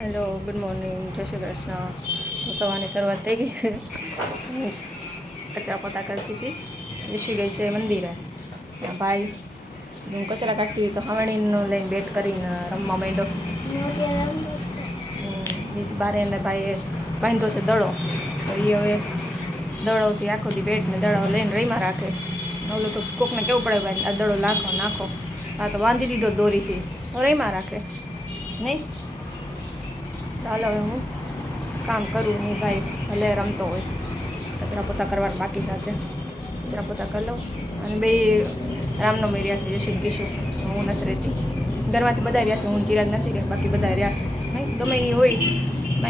Hello, good morning, જય શ્રી કૃષ્ણ. સવારની શરૂઆત થઈ ગઈ છે. કચરા પોતા કરતી હતી. વિસી ગઈ છે મંદિરે. ભાઈ હું કચરા કાઢતી તો હવાણીનો લઈને બેટ કરીને રમવા માંડ્યો. બારે એને ભાઈએ બાંધ્યો છે દડો. તો એ હવે દડોથી આખો દી બેટને દડો લઈને રહીમાં રાખે. ઓલું તો કોકને કેવું પડે ભાઈ આ દડો નાખો. આ તો બાંધી દીધો દોરીથી રહીમાં રાખે નહીં. ચાલો હવે હું કામ કરું નહીં ભાઈ ભલે રમતો હોય. કચરા પોતા કરવાનું બાકી છે. કચરા પોતા કરી લઉં અને બે રામનવમી રહ્યા છે જશીને કીશું. હું નથી રહેતી ઘરમાંથી બધા રહ્યા છે. હું ચિરાગ નથી રહ્યા, બાકી બધા રહ્યા છે નહીં. ગમે એ હોય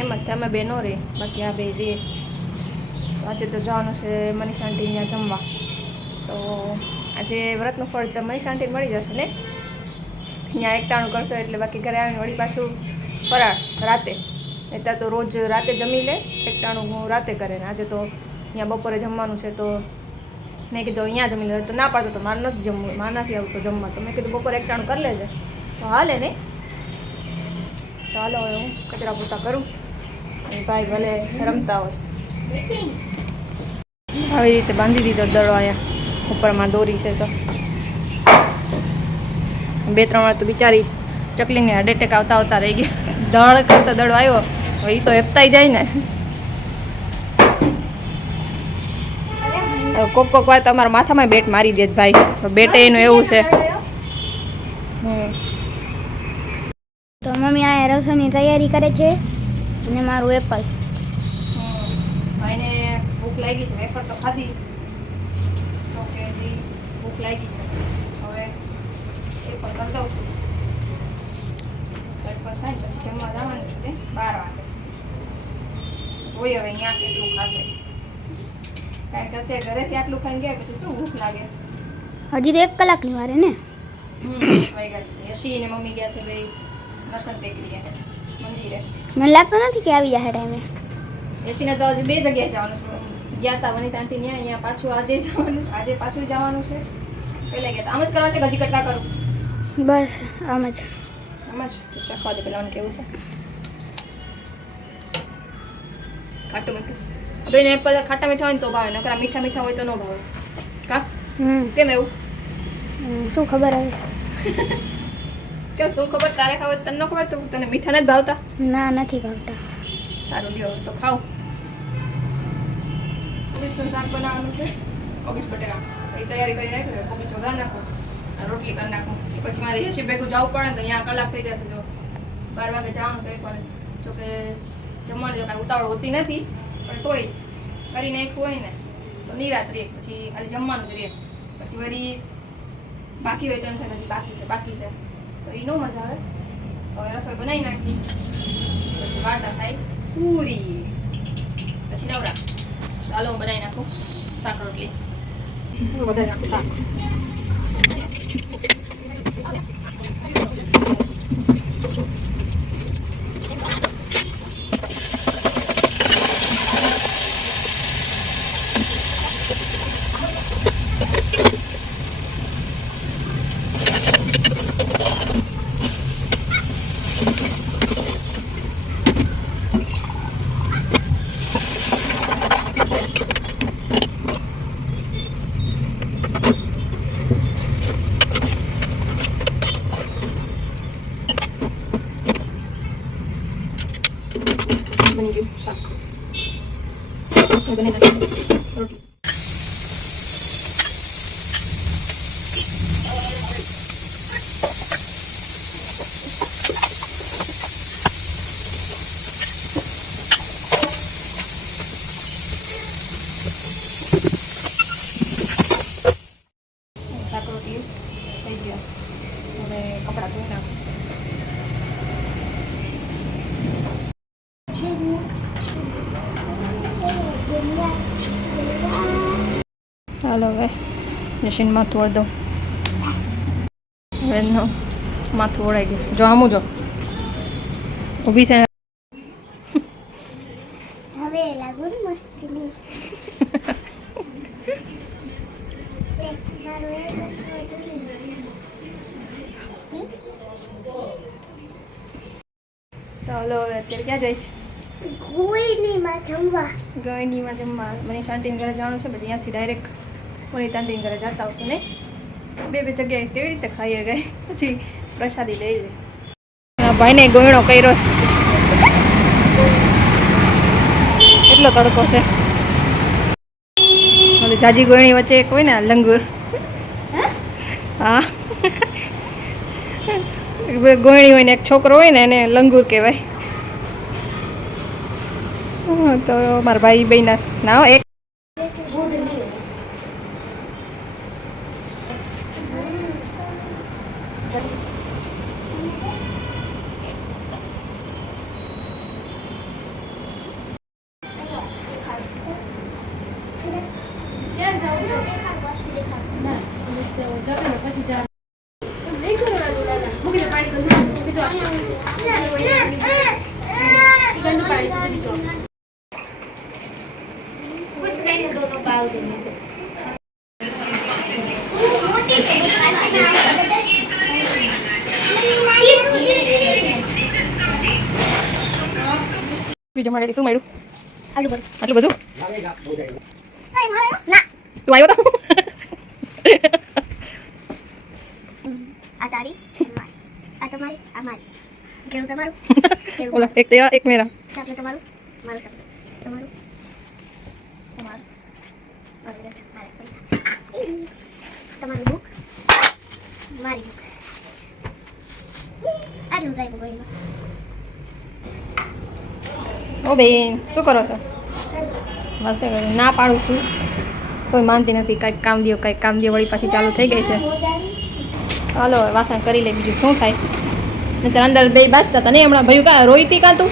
એમાં અમે બે ન રહે, બાકી આ બે રે. આજે તો જવાનું છે મનીષ આંટી ત્યાં જમવા. તો આજે વ્રતનું ફળ મનીષ આંટીને મળી જશે ને. અહીંયા એકટાણું કરશો એટલે બાકી ઘરે આવીને વળી પાછું ફરાળ રાતે. ત્યાં તો રોજ રાતે જમી લે, એકટાણું રાતે કરે ને. આજે તો અહીંયા બપોરે જમવાનું છે તો મેં કીધું અહીંયા જમી લે. તો ના પાડતો તો મારે નથી જમવું, મારે નથી આવતો જમવા. તો મેં કીધું બપોરે એકટાણું કરી લેજે તો હાલે નહીં. ચાલો હવે હું કચરા પોતા કરું અને ભાઈ ભલે રમતા હોય. આવી રીતે બાંધી દીધો દડો. અહીંયા ઉપરમાં દોરી છે તો 2-3 વાર તો બિચારી ચકલીને હાર્ટ એટેક આવતા રહી ગયા. દડ કરતો દડો આવ્યો હવે એ તો હેપતાઈ જાય ને. કોક વાર તમારા માથામાં બેટ મારી દે ભાઈ. બેટે એનું એવું છે. તો મમ્મી આ રસોઈની તૈયારી કરે છે અને મારું એપલ. ભાઈને ભૂખ લાગી છે. વેફર તો ખાધી તો કે ભૂખ લાગી છે. હવે એપલ કરી દઉં છું. થાય ને પછી જમવા જવાનું છે 12 વાગે. જોઈએ હવે અહીંયા કેટલું ખાશે. કારણ કે અત્યારે ઘરેથી આટલું ખાઈને ગયા પછી શું ભૂખ લાગે. હજી તો 1 કલાકની વારે ને. વાગ્યા છે. યશી ને મમ્મી ગયા છે ભાઈ નરસન ટેકરીએ મંદિરે. મને લાગતું નથી કે આવી જાય ટાઈમે. યશીને તો હજી 2 જગ્યાએ જવાનું છે. ગયા હતા વનિતા આંટી ત્યાં, અહીંયા પાછું આજે જવાનું. આજે પાછું જવાનું છે. પહેલાં ગયા હતા. આમ જ કરવા છે કે હજી કટકા કરું? બસ આમ જ ચાખવા દે પેલા. કેવું છે ખાટું મીઠું? બેન એપલ ખાટા મીઠા હોય ને તો ભાવે, નકરા મીઠા મીઠા હોય તો ન ભાવે. કા કેમ એવું? શું ખબર હવે. કેમ શું ખબર? તારે ખાવ તને ન ખબર? તો તને મીઠા નથી ભાવતા? ના, નથી ભાવતા. સારું લ્યો તો ખાવ. કોબીજનું શાક બનાવવાનું છે. કોબીજ બટેકા એ તૈયારી કરી નાખી. કોબીજ વઘાર નાખો, રોટલી કરી નાખું. પછી મારે યશી ભેગું જવું પડે ને તો અહીંયા કલાક થઈ જશે. જો 12 વાગે જવાનું તો એક વાર જોકે જમવાની કાંઈ ઉતાવળ હોતી નથી, પણ તોય કરી નાખ્યું હોય ને તો નિરાત રહે. પછી ખાલી જમવાનું જ રહે. પછી વળી બાકી હોય તો એમ થાય હજી બાકી છે તો એ ન મજા આવે. હવે રસોઈ બનાવી નાખી પછી વાર્તા થાય પૂરી, પછી નવરા. ચાલો હું બનાવી નાખું શાક રોટલી. વધારે નાખું શાક. બની ગયું શાક. બની ગયું રોટલી. શાક રોટલી થઈ ગયા. હવે કપડાં ધોઈ નાખું. ચાલો હવે મશીન માથું ઓળ દઉં. હવે માથું ઓળાઈ ગયું. જો આમું જો ઊભી છે. હવે લાગુ મસ્તી. તો હલો હવે અત્યારે ક્યાં જઈશ? ગોળીમાં જમવા. ગળણીમાં જમવા. મને શાંતિને ઘરે જવાનું છે, પછી અહીંયાથી ડાયરેક્ટ મને તાંતીને ઘરે જતા આવશું નહીં. બે જગ્યાએ કેવી રીતે ખાઈએ ગઈ, પછી પ્રસાદી લઈ જાય. ભાઈને ગોયણો કર્યો છે, એટલો તડકો છે. ઓલી જાજી ગોયણી વચ્ચે એક હોય ને લંગુર, હા ગોયણી હોય ને એક છોકરો હોય ને એને લંગુર કહેવાય. તો મારા ભાઈ બહેના ના એક બીજું મળે શું મળ્યું? આટલું બધું તું આવ્યો તો આ તારી આ તમારી આ મારી કેવું તમારું ઓલા એક તેરા એક મેરા સાપલે તમારું મારું સાપલે તમારું તમારું તમારું બુક મારી બુક આટલું થાય કોઈ ઓ બેન શું કરો છો? બસ ના પાડું છું કોઈ માનતી નથી. કાંઈક કામ દો કાંઈક કામ દો, વળી પાછી ચાલુ થઈ ગઈ છે. ચાલો હવે વાસણ કરી લે, બીજું શું થાય. નહીંતર અંદર બે બાજતા હતા નહીં હમણાં ભયું કાં રોઈતી કાં તું?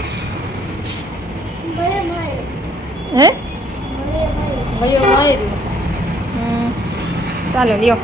હે ભયો માર્યું. ચાલો લ્યો.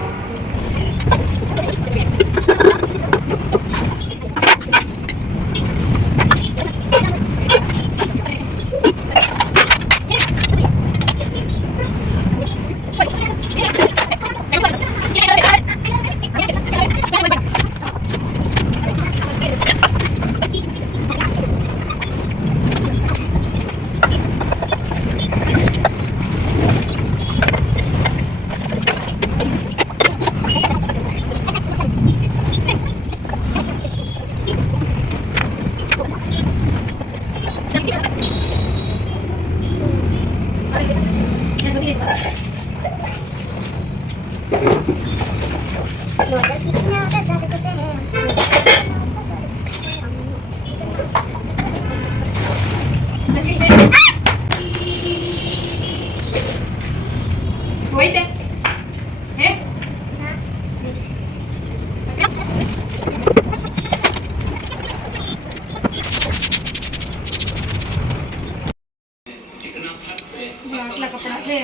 આટલા કપડાં છે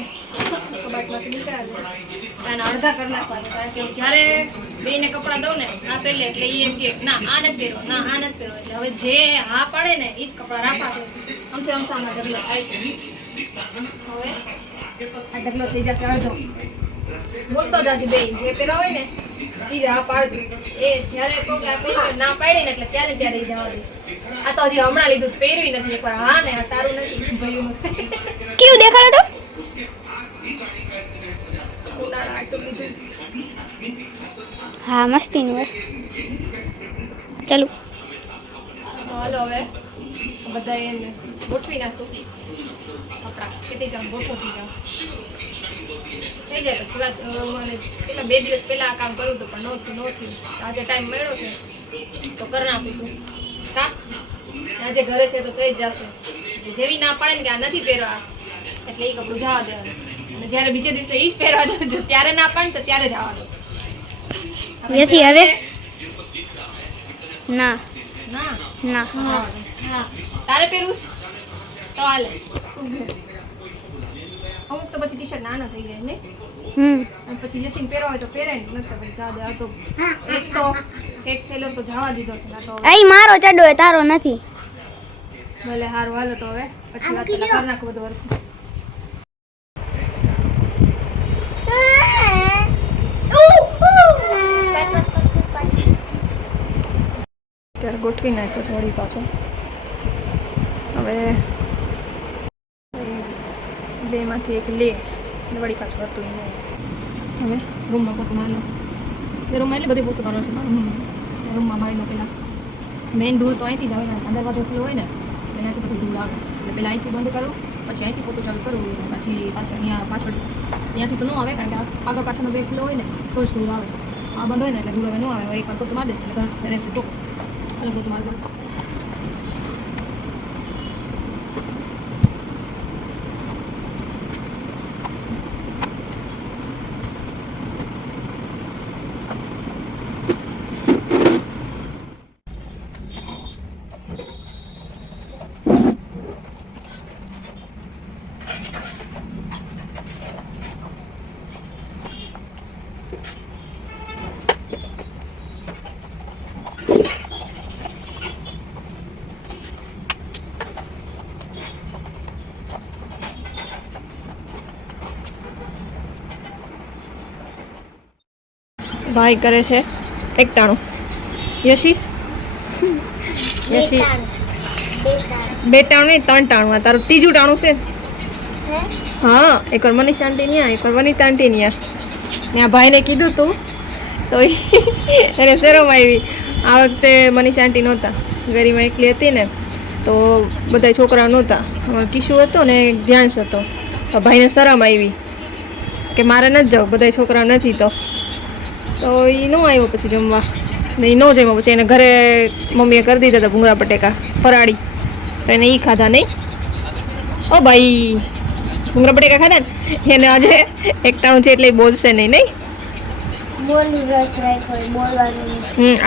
કબાટમાંથી નીકળ્યા અને અડધા કરી નાખવાના, કારણ કે જ્યારે બેને કપડાં દઉં ને આ પહેલે એટલે એ એમ કે ના આ નથી પહેરવા, ના આ નથી પહેરવા, એટલે હવે જે હા પાડે ને એ જ કપડાં રાખવા છે. અમથે અમથામાં ઢગલો થાય છે. હવે આ ઢગલો થઈ જશે અડધો. બોલતો જાજુ બે જે પહેરવા હોય ને એ જ હા પાડજો. એ જ્યારે કહું કે આ પહેરી ના પાડી ને એટલે ત્યારે ત્યારે જવા દઈશ. આ તો હજી હમણાં લીધું, પહેર્યું નથી. એકવાર હા ને આ તારું નથી ભયું નથી. કેવું દેખાડો તો? હા મસ્તીનું હોય. ચાલુ હાલો હવે બધા એને ગોઠવી નાખું કપડાં. કેટલી જાઉં ગોઠવતી જાઉં થઈ જાય. પછી વાત મને કેટલા 2 દિવસ પહેલાં આ કામ કર્યું હતું પણ ન થયું. આજે ટાઈમ મળ્યો છે તો કરી નાખીશું. હા આજે ઘરે છે તો થઈ જ જશે. જેવી ના પાડે ને કે આ નથી પહેરવા એટલે એ કપડું જવા દેવાનું. અને જ્યારે બીજે દિવસે એ જ પહેરવા દઉં ત્યારે ના પાડે તો ત્યારે જવા દઉં. યસી હવે ના ના ના હા તારે પહેરવું છે તો હાલે. અમુક તો પછી ટી શર્ટ નાના થઈ જાય ને અને પછી લેસીને પહેરવા હોય તો પહેરાય ને નથી પછી જા દે. આ તો એક થેલો તો જવા દીધો છે. આ તો અહીં મારો ચડ્ડો હોય તારો નથી. ભલે હારું હાલો તો હવે પછી વાત કરી નાખું બધું વર્ક. ત્યારે ગોઠવી નાખ્યો છે વળી પાછો. હવે બેમાંથી એક લે ને વળી પાછું હતું એ નહીં. હવે રૂમમાં પોતું મારલો. એ રૂમમાં એટલે બધી પોતું મારવાનું છે મારું રૂમમાં મારી લો પહેલાં. મેઇન ધૂળ તો અહીંથી જ આવે ને, દરવાજો ખુલ્લો હોય ને એનાથી બધું ધૂળ આવે એટલે પહેલાં અહીંથી બંધ કરું, પછી અહીંથી પોતું ચાલુ કરું, પછી પાછળ અહીંયાથી તો ન આવે કારણ કે આગળ પાછળનો બે ખુલ્લો હોય ને તો જ ધૂળ આવે. આ બંધ હોય ને એટલે ધૂળ હવે ન આવે. એક વાર પોતું મારી દેશે એટલે ઘર રહેશે તો એટલે પોતું મારી દઉં. ભાઈ કરે છે એકટાણું. યશી બે ટાણું નહીં 3 ટાણું. આ તારું ત્રીજું ટાણું છે. હા, એકવાર મનીષ આંટી ન્યા, એકવાર વનિતા આંટી ન્યા. ત્યાં ભાઈને કીધું તું તો એને શરમ આવી. આ વખતે મનીષ આંટી નહોતા, ગરીમાં એકલી હતી ને તો બધા છોકરાઓ નહોતા. કિશુ હતો ને ધ્યાન હતો તો ભાઈને શરમ આવી કે મારે નથી જવું, બધા છોકરાઓ નથી તો એ ન આવ્યો પછી જમવા ને. એ ન જમ્યો પછી એને ઘરે મમ્મીએ કરી દીધા હતા ભૂંગળા બટેકા ફરાળી, તો એને એ ખાધા નહીં. ઓ ભાઈ ભૂંગળા બટેકા ખાધા ને એને આજે એકટાણું છે એટલે બોલશે નહીં.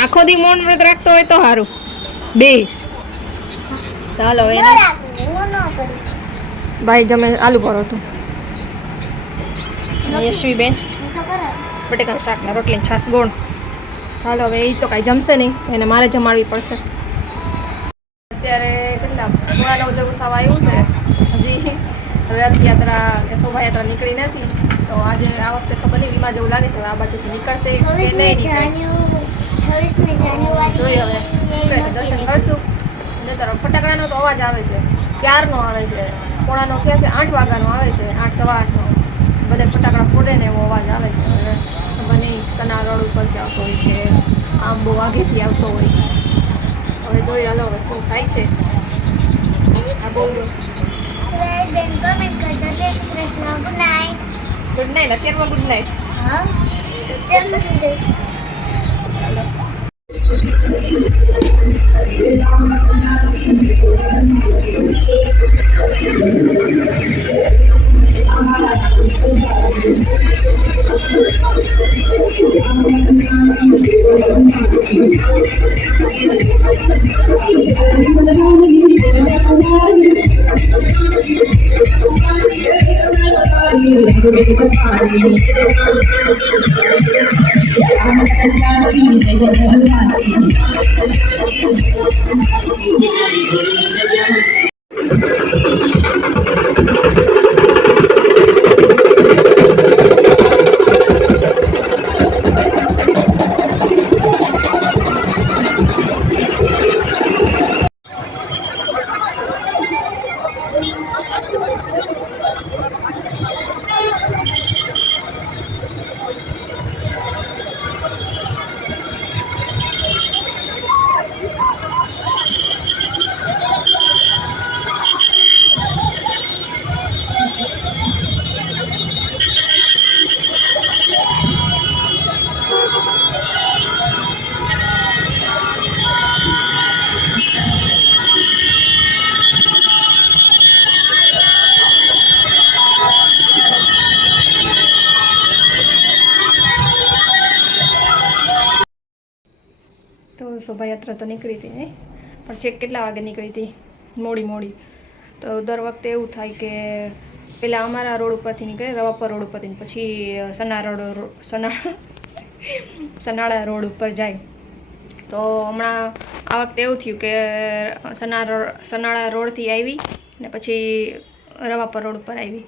આખો દી મૌન વ્રત રાખતો હોય તો સારું. બે ચાલો ભાઈ જમે આલુ પરોઠું. યશવી બેન બટેકાનું શાક ને રોટલી છાશ ગોળ. ચાલો હવે એ તો કાંઈ જમશે નહીં, એને મારે જમાડવી પડશે. અત્યારે કેટલા 9:30 જેવું થવા આવ્યું છે, હજી રથયાત્રા કે શોભાયાત્રા નીકળી નથી. તો આજે આ વખતે ખબર નહીં વીમા જેવું લાગે છે, આ બાજુથી નીકળશે કે નહીં જોઈએ. હવે દર્શન કરશું. ફટાકડાનો તો અવાજ આવે છે, ક્યારનો આવે છે, 9:30 થયા છે, 8 વાગ્યાનો આવે છે, 8 સવા 8નો બધા ફટાકડા ફોડે ને એવો અવાજ આવે છે. ખબર નહીં સના રોડ ઉપરથી આવતો હોય કે આમ બહુ આગેથી આવતો હોય. હવે જોઈએ હાલો હવે શું થાય છે. આ બોલો ગુડ નાઇટ. અત્યારમાં ગુડ નાઇટ. હાલો શોભાયાત્રા તો નીકળી હતી નહીં, પણ છેક કેટલા વાગે નીકળી હતી, મોડી. તો દર વખતે એવું થાય કે પહેલાં અમારા રોડ ઉપરથી નીકળે, રવાપર રોડ ઉપરથી, પછી સનાળા રોડ ઉપર જાય. તો હમણાં આ વખતે એવું થયું કે સનાળા રોડથી આવી ને પછી રવાપર રોડ ઉપર આવી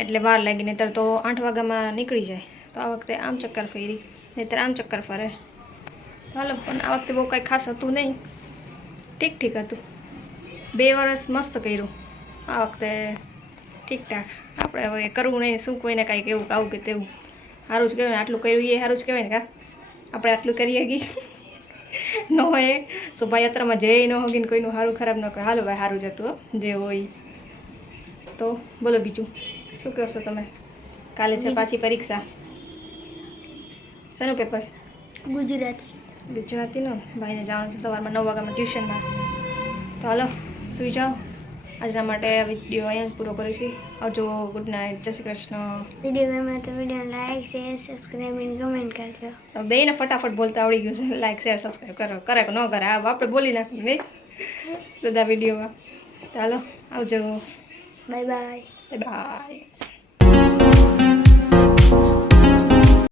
એટલે વાર લાગી. નહીંતર તો 8 વાગ્યામાં નીકળી જાય. તો આ વખતે આમ ચક્કર ફેરી, નહીંતર આમ ચક્કર ફરે. ચાલો, પણ આ વખતે બહુ કાંઈ ખાસ હતું નહીં, ઠીક હતું. 2 વર્ષ મસ્ત કર્યું. આ વખતે ઠીકઠાક. આપણે હવે કરવું નહીં, શું કોઈને કાંઈક એવું આવું કે તેવું. સારું જ કહેવાય ને, આટલું કર્યું એ સારું જ કહેવાય ને. કા આપણે આટલું કરીએ ગઈ ન હોય શોભાયાત્રામાં જઈ ન હોગીને કોઈનું સારું ખરાબ ન કરે. હાલો ભાઈ, સારું જ હતું જે હોય. તો બોલો બીજું શું કહો છો તમે? કાલે છે પાછી પરીક્ષા. શેનું પેપર? ગુજરાતીનું. ભાઈને જવાનું છે સવારમાં 9 વાગ્યામાં ટ્યુશનમાં. તો હાલો સુઈ જાઓ. આજના માટે આ વિડીયો અહીંયા જ પૂરો કરીશું. આવજો. Good night. જય શ્રી કૃષ્ણ. વિડીયો ગમે તો વિડીયો લાઈક શેર સબસ્ક્રાઈબ અને કમેન્ટ કરજો. બેયને ફટાફટ બોલતા આવડી ગયું છે. લાઈક શેર સબસ્ક્રાઈબ કરો. કરે કે ન કરે આ આપણે બોલી નાખ્યું નહીં બધા વિડીયોમાં. ચાલો આવજો. Bye bye. બાય.